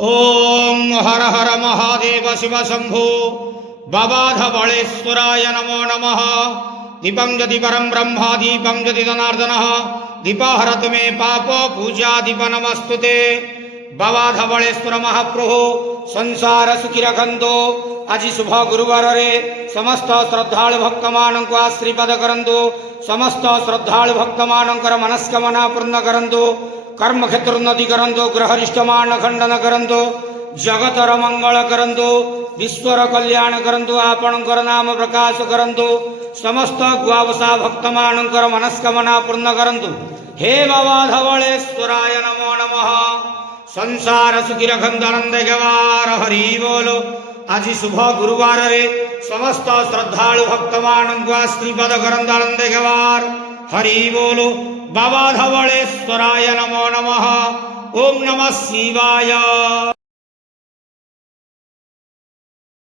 ओम हर हर महादेव शिव शंभो बाबाधबलेश्वराय नमो नमः। दीपं यदि परं ब्रह्म दीपं यदि जनार्दनः दीपहरतु मे पाप पूजा दीप नमस्तुते। बाबाधबलेश्वर महाप्रभु संसार सुखी रखंतो। आज शुभ गुरुवार रे समस्त श्रद्धालु भक्त मान को आशीर्वाद करंतु। समस्त श्रद्धालु भक्त मानकर मनस्कामना पूर्ण करंतु। कर्म क्षेत्र उन्नति करंतु। ग्रहरिष्टमान खंडन करंतु। जगतर मंगल करंतु। विश्वर कल्याण करंतु। आपणकर नाम प्रकाश करंतु। समस्त गुआवसा भक्त मानकर मनस्कामना पूर्ण करंतु। हे बाबाधबलेश्वराय नमो नमः। संसार सुखी रखंतु आनंद गवार हरि बोलो। आज शुभ गुरुवार रे समस्त श्रद्धालु भक्त मान को आशीर्वाद करंतु आनंद गवार हरि बोलो। बाबाधबलेश्वराय नमो नमः। ओम नमः शिवाय।